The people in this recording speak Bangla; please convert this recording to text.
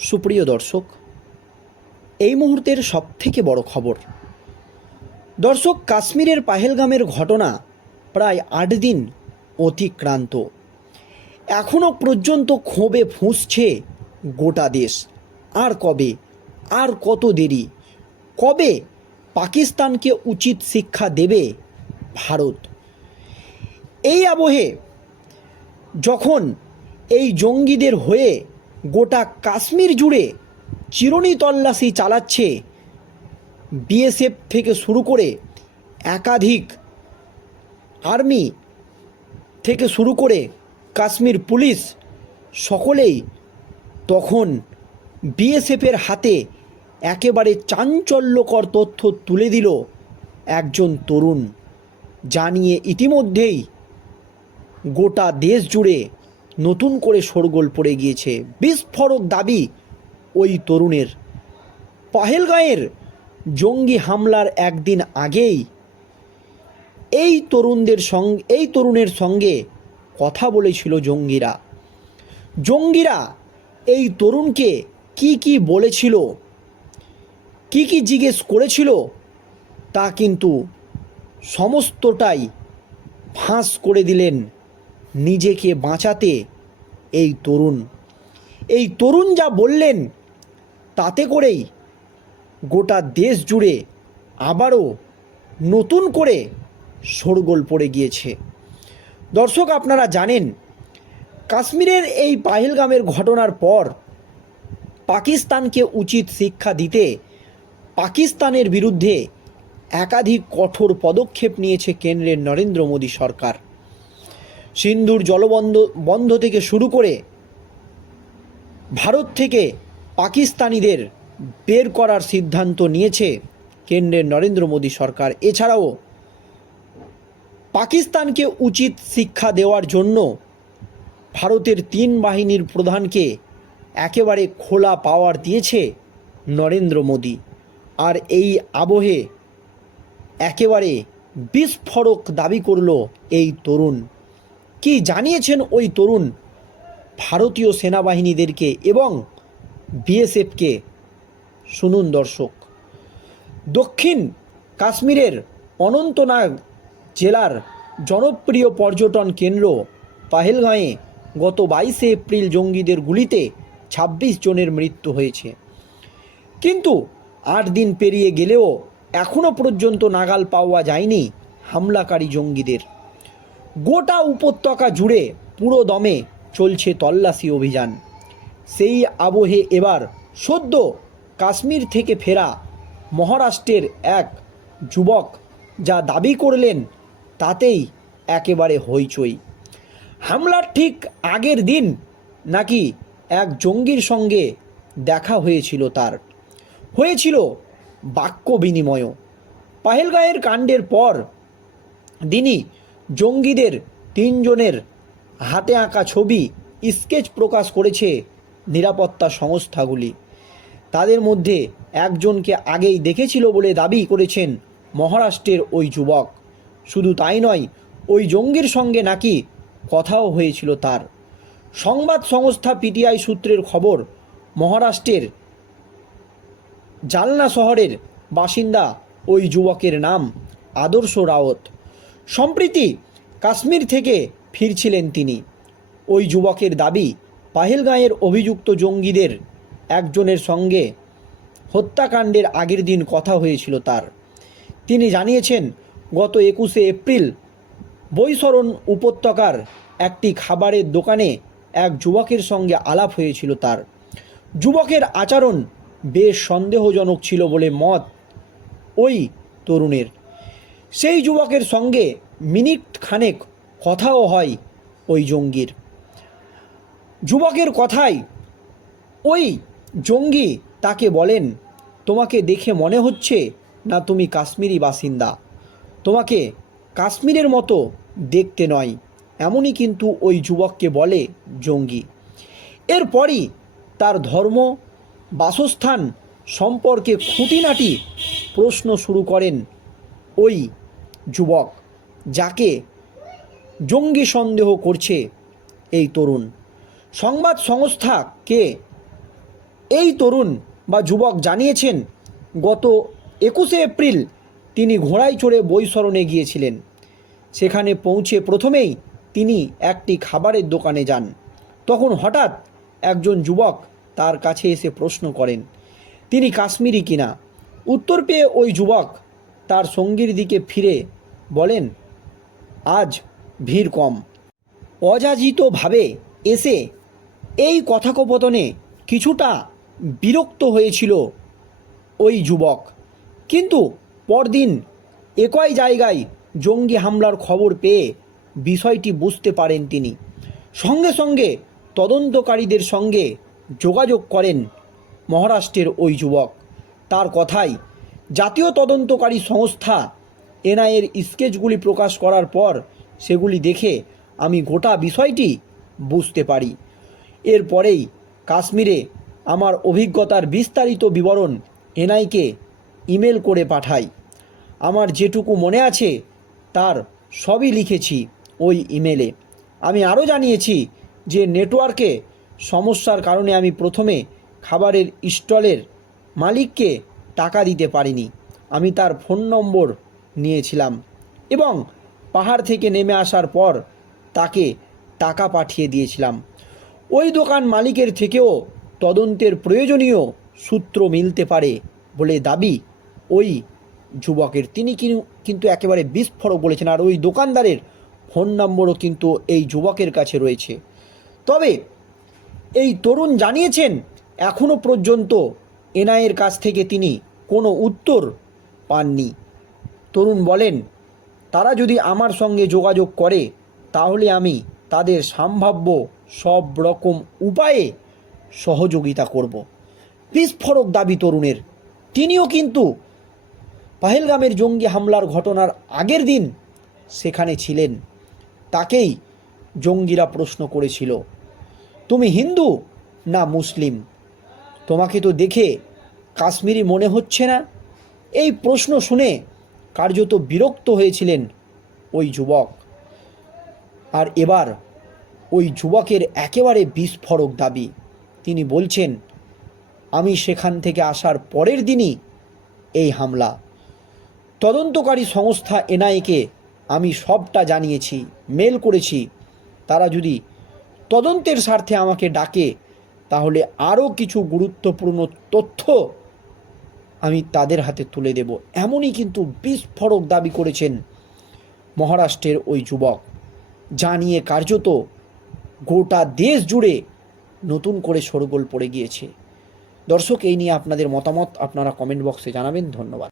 সুপ্রিয় দর্শক, এই মুহূর্তের সবথেকে বড় খবর। দর্শক, কাশ্মীরের পাহেলগামের ঘটনা প্রায় আট দিন অতিক্রান্ত। এখনও পর্যন্ত ক্ষোভে ফুঁসছে গোটা দেশ। আর কবে? আর কত দেরি? কবে পাকিস্তানকে উচিত শিক্ষা দেবে ভারত? এই আবহে যখন এই জঙ্গিদের হয়ে গোটা কাশ্মীর জুড়ে চিরুনি তল্লাশি চালাচ্ছে বিএসএফ থেকে শুরু করে একাধিক আর্মি থেকে শুরু করে কাশ্মীর পুলিশ সকলেই তখন বিএসএফের হাতে একেবারে চাঞ্চল্যকর তথ্য তুলে দিল একজন তরুণ যা নিয়ে ইতিমধ্যেই গোটা দেশ জুড়ে নতুন করে শোরগোল পড়ে গিয়েছে। বিস্ফোরক দাবি ওই তরুণের। পাহেলগাঁয়ের জঙ্গি হামলার একদিন আগেই এই তরুণদের সঙ্গে, এই তরুণের সঙ্গে কথা বলেছিল জঙ্গিরা। জঙ্গিরা এই তরুণকে কি কি বলেছিল, কি কি জিজ্ঞেস করেছিল, তা কিন্তু সমস্তটাই ফাঁস করে দিলেন নিজেকে বাঁচাতে এই তরুণ। এই তরুণ যা বললেন, তাতে করেই গোটা দেশ জুড়ে আবারও নতুন করে শোরগোল পড়ে গিয়েছে। দর্শক, আপনারা জানেন, কাশ্মীরের এই পাহেলগামের ঘটনার পর পাকিস্তানকে উচিত শিক্ষা দিতে পাকিস্তানের বিরুদ্ধে একাধিক কঠোর পদক্ষেপ নিয়েছে কেন্দ্রের নরেন্দ্র মোদী সরকার। সিন্ধুর জলবন্ধ, বন্ধ থেকে শুরু করে ভারত থেকে পাকিস্তানিদের বের করার সিদ্ধান্ত নিয়েছে কেন্দ্রের নরেন্দ্র মোদী সরকার। এছাড়াও পাকিস্তানকে উচিত শিক্ষা দেওয়ার জন্য ভারতের তিন বাহিনীর প্রধানকে একেবারে খোলা পাওয়ার দিয়েছে নরেন্দ্র মোদী। আর এই আবহে একেবারে বিস্ফোরক দাবি করল এই তরুণ। কি জানিয়েছেন ওই তরুণ ভারতীয় সেনাবাহিনীদেরকে এবং বিএসএফকে? শুনুন দর্শক। দক্ষিণ কাশ্মীরের অনন্তনাগ জেলার জনপ্রিয় পর্যটন কেন্দ্র পাহেলগাঁয়ে গত বাইশে এপ্রিল জঙ্গিদের গুলিতে ২৬ জনের মৃত্যু হয়েছে। কিন্তু আট দিন পেরিয়ে গেলেও এখনও পর্যন্ত নাগাল পাওয়া যায়নি হামলাকারী জঙ্গিদের। গোটা উপত্যকা জুড়ে পুরো দমে চলছে তল্লাশি অভিযান। সেই আবহে এবার সদ্য কাশ্মীর থেকে ফেরা মহারাষ্ট্রের এক যুবক যা দাবি করলেন তাতেই একেবারে হইচই। হামলার ঠিক আগের দিন নাকি এক জঙ্গির সঙ্গে দেখা হয়েছিল তার। হয়েছিল বাক্য বিনিময়ও পাহেলগাঁয়ের কাণ্ডের পর দিনই জঙ্গিদের তিনজনের হাতে আঁকা ছবি, স্কেচ প্রকাশ করেছে নিরাপত্তা সংস্থাগুলি। তাদের মধ্যে একজনকে আগেই দেখেছিল বলে দাবি করেছেন মহারাষ্ট্রের ওই যুবক। শুধু তাই নয়, ওই জঙ্গির সঙ্গে নাকি কথাও হয়েছিল তার। সংবাদ সংস্থা পিটিআই সূত্রের খবর, মহারাষ্ট্রের জালনা শহরের বাসিন্দা ওই যুবকের নাম আদর্শ রাওত। সম্প্রীতি কাশ্মীর থেকে ফিরছিলেন তিনি। ওই যুবকের দাবি, পাহেলগাঁয়ের অভিযুক্ত জঙ্গিদের একজনের সঙ্গে হত্যাকাণ্ডের আগের দিন কথা হয়েছিল তার। তিনি জানিয়েছেন, গত একুশে এপ্রিল বৈশরণ উপত্যকার একটি খাবারের দোকানে এক যুবকের সঙ্গে আলাপ হয়েছিল তার। যুবকের আচরণ বেশ সন্দেহজনক ছিল বলে মত ওই তরুণের। সেই যুবকের সঙ্গে মিনিট খানেক কথাও হয় ওই জঙ্গির। যুবকের কথায় ওই জঙ্গি তাকে বলেন, তোমাকে দেখে মনে হচ্ছে না তুমি কাশ্মীরি বাসিন্দা। তোমাকে কাশ্মীরের মতো দেখতে নয়। এমনই কিন্তু ওই যুবককে বলে জঙ্গি। এরপরই তার ধর্ম, বাসস্থান সম্পর্কে খুঁটিনাটি প্রশ্ন শুরু করেন ওই যুবক, যাকে জঙ্গি সন্দেহ করছে এই তরুণ। সংবাদ সংস্থাকে এই তরুণ বা যুবক জানিয়েছেন, গত একুশে এপ্রিল তিনি ঘোড়ায় চড়ে বৈশরণে গিয়েছিলেন। সেখানে পৌঁছে প্রথমেই তিনি একটি খাবারের দোকানে যান। তখন হঠাৎ একজন যুবক তার কাছে এসে প্রশ্ন করেন, তিনি কাশ্মীরি কিনা? উত্তর পেয়ে ওই যুবক তার সঙ্গীর দিকে ফিরে বলেন, আজ ভিড় কম। অযাচিতভাবে এসে এই কথোপকথনে কিছুটা বিরক্ত হয়েছিল ওই যুবক। কিন্তু পরদিন একই জায়গায় জঙ্গি হামলার খবর পেয়ে বিষয়টি বুঝতে পারেন তিনি। সঙ্গে সঙ্গে তদন্তকারীদের সঙ্গে যোগাযোগ করেন মহারাষ্ট্রের ওই যুবক। তার কথাই জাতীয় তদন্তকারী সংস্থা এনআইয়ের স্কেচগুলি প্রকাশ করার পর সেগুলি দেখে আমি গোটা বিষয়টি বুঝতে পারি। এরপরেই কাশ্মীরে আমার অভিজ্ঞতার বিস্তারিত বিবরণ এনআইকে ইমেল করে পাঠাই। আমার যেটুকু মনে আছে তার সবই লিখেছি ওই ইমেলে। আমি আরও জানিয়েছি যে নেটওয়ার্কে সমস্যার কারণে আমি প্রথমে খাবারের স্টলের মালিককে টাকা দিতে পারিনি। আমি তার ফোন নম্বর নিয়েছিলাম এবং পাহাড় থেকে নেমে আসার পর তাকে টাকা পাঠিয়ে দিয়েছিলাম। ওই দোকান মালিকের থেকেও তদন্তের প্রয়োজনীয় সূত্র মিলতে পারে বলে দাবি ওই যুবকের। তিনি কিন- কিন্তু একেবারে বিস্ফোরক বলেছেন, আর ওই দোকানদারের ফোন নম্বরও কিন্তু এই যুবকের কাছে রয়েছে। তবে এই তরুণ জানিয়েছেন এখনও পর্যন্ত এনআইয়ের কাছ থেকে তিনি কোনো উত্তর পাননি। তরুণ বলেন, তারা যদি আমার সঙ্গে যোগাযোগ করে, তাহলে আমি তাদের সম্ভাব্য সব রকম উপায়ে সহযোগিতা করব। বিস্ফোরক দাবি তরুণের। তিনিও কিন্তু পাহেলগামের জঙ্গি হামলার ঘটনার আগের দিন সেখানে ছিলেন। তাকেই জঙ্গিরা প্রশ্ন করেছিল, তুমি হিন্দু না মুসলিম? তোমাকে তো দেখে কাশ্মীরি মনে হচ্ছে না? এই প্রশ্ন শুনে কার্যত বিরক্ত হয়েছিলেন ওই যুবক। আর এবার ওই যুবকের একেবারে বিস্ফোরক দাবি। তিনি বলছেন, আমি সেখান থেকে আসার পরের দিনই এই হামলা। তদন্তকারী সংস্থা এনআইকে আমি সবটা জানিয়েছি, মেল করেছি। তারা যদি তদন্তের স্বার্থে আমাকে ডাকে, তাহলে আরও কিছু গুরুত্বপূর্ণ তথ্য আমি তাদের হাতে তুলে দেব। এমনই কিন্তু বিস্ফোরক দাবি করেছেন মহারাষ্ট্রের ওই যুবক। যা নিয়ে কার্যত গোটা দেশ জুড়ে নতুন করে সরগোল পড়ে গিয়েছে। দর্শক, এই নিয়ে আপনাদের মতামত আপনারা কমেন্ট বক্সে জানাবেন। ধন্যবাদ।